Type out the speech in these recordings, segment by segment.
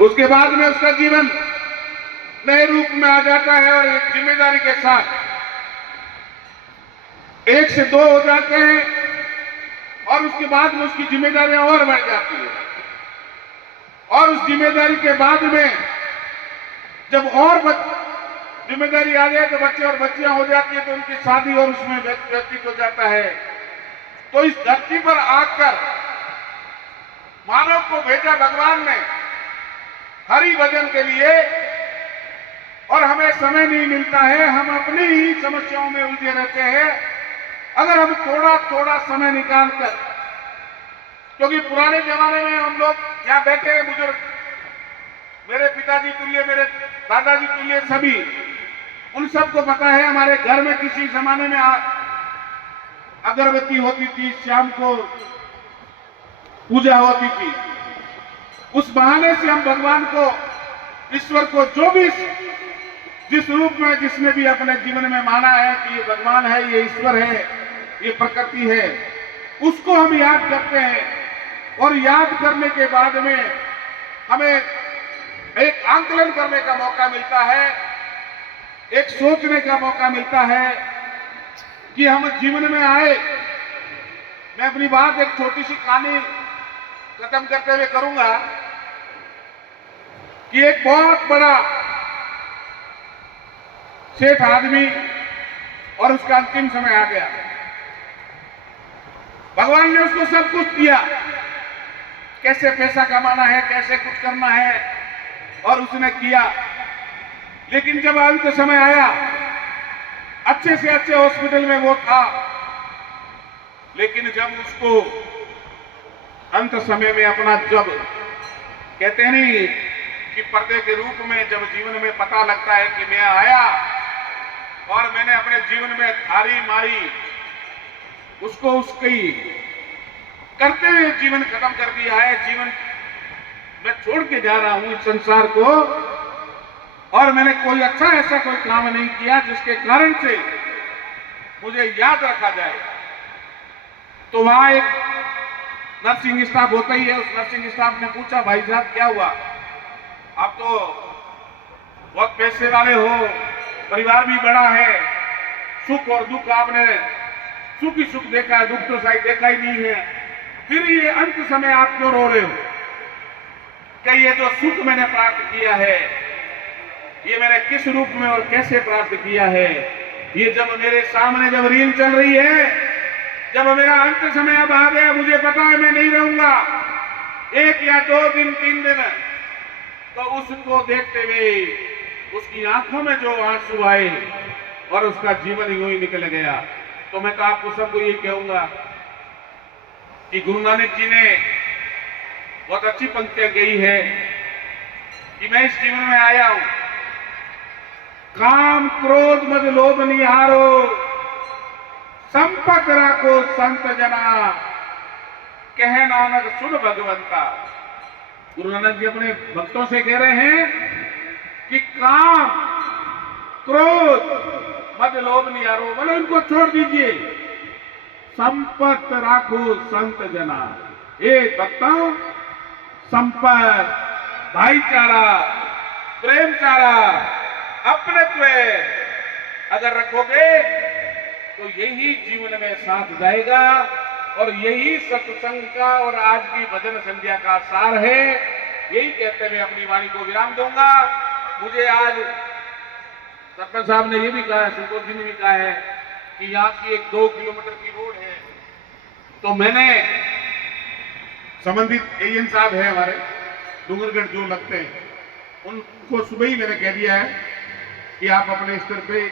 उसके बाद में उसका जीवन नए रूप में आ जाता है और एक जिम्मेदारी के साथ 1 से 2 हो जाते हैं और उसके बाद में उसकी जिम्मेदारियां और बढ़ जाती है। और उस जिम्मेदारी के बाद में जब और जिम्मेदारी आ जाए तो बच्चे और बच्चियां हो जाती है तो उनकी शादी और उसमें व्यतीत हो जाता है। तो इस धरती पर आकर मानव को भेजा भगवान ने हरि भजन के लिए और हमें समय नहीं मिलता है, हम अपनी ही समस्याओं में उलझे रहते हैं। अगर हम थोड़ा थोड़ा समय निकालकर, क्योंकि पुराने जमाने में हम लोग यहाँ बैठे हैं बुजुर्ग, मेरे पिताजी तुल्य, मेरे दादाजी तुल्य, सभी उन सबको पता है हमारे घर में किसी जमाने में अगरबत्ती होती थी, शाम को पूजा होती थी। उस बहाने से हम भगवान को, ईश्वर को, जो भी जिस रूप में जिसने भी अपने जीवन में माना है कि ये भगवान है, ये ईश्वर है, ये प्रकृति है, उसको हम याद करते हैं। और याद करने के बाद में हमें एक आंकलन करने का मौका मिलता है, एक सोचने का मौका मिलता है कि हम जीवन में आए। मैं अपनी बात एक छोटी सी कहानी खत्म करते हुए करूंगा कि एक बहुत बड़ा सेठ आदमी और उसका अंतिम समय आ गया। भगवान ने उसको सब कुछ दिया, कैसे पैसा कमाना है, कैसे कुछ करना है, और उसने किया। लेकिन जब अंत समय आया, अच्छे से अच्छे हॉस्पिटल में वो था, लेकिन जब उसको अंत समय में अपना, जब कहते नहीं कि पर्दे के रूप में जब जीवन में पता लगता है कि मैं आया और मैंने अपने जीवन में थारी मारी, उसको उसकी करते हुए जीवन खत्म कर दिया है। जीवन मैं छोड़ के जा रहा हूं इस संसार को, और मैंने कोई अच्छा ऐसा कोई काम नहीं किया जिसके कारण से मुझे याद रखा जाए। तो वहां एक नर्सिंग स्टाफ होता ही है, उस नर्सिंग स्टाफ ने पूछा, भाई साहब क्या हुआ, आप तो बहुत पैसे वाले हो, परिवार भी बड़ा है, सुख और दुख आपने सुख ही सुख देखा है, दुख तो शायद देखा ही नहीं है, फिर ये अंत समय आप क्यों रो रहे हो? कि ये जो सुख मैंने प्राप्त किया है, ये मैंने किस रूप में और कैसे प्राप्त किया है? ये जब मेरे सामने जब रील चल रही है, जब मेरा अंत समय अब आ गया, मुझे पता है मैं नहीं रहूंगा 1 या 2 दिन 3 दिन, तो उसको देखते हुए उसकी आंखों में जो आंसू आए और उसका जीवन यूं ही निकल गया। तो मैं तो आपको सबको ये कहूंगा कि गुरु नानक जी ने बहुत अच्छी पंक्तियां कही है कि मैं इस जीवन में आया हूं, काम क्रोध मद लोभ निहारो, संपत राखो संत जना, कह नानक सुन भगवंता। गुरु नानक जी अपने भक्तों से कह रहे हैं कि काम क्रोध मद लोभ निहारो, बोलो इनको छोड़ दीजिए, संपत राखो संत जना। ये भक्तों, संपत, भाईचारा, प्रेमचारा, अपनत्व अगर रखोगे तो यही जीवन में साथ जाएगा, और यही सत्संग का और आज की भजन संध्या का सार है। यही कहते हुए अपनी वाणी को विराम दूंगा। मुझे आज सरपंच साहब ने ये भी कहा है, सुकोर जी ने भी कहा है कि यहाँ की एक 2 किलोमीटर की रोड है, तो मैंने संबंधित एएन साहब है हमारे डूंगरगढ़ जो लगते हैं, उनको सुबह ही मैंने कह दिया है कि आप अपने स्तर पे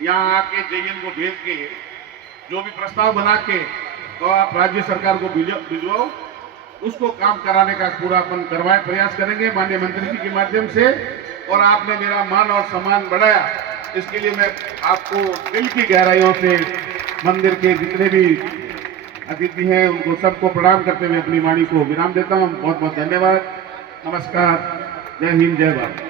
यहाँ आके जेएन को भेज के जो भी प्रस्ताव बना के तो आप राज्य सरकार को भिजवाओ, उसको काम कराने का पूरा अपन करवाए, प्रयास करेंगे माननीय मंत्री जी के माध्यम से। और आपने मेरा मान और सम्मान बढ़ाया, इसके लिए मैं आपको दिल की गहराइयों से मंदिर के जितने भी अतिथि हैं उनको सबको प्रणाम करते हुए अपनी वाणी को विराम देता हूँ। बहुत बहुत धन्यवाद। नमस्कार। जय हिंद, जय भारत।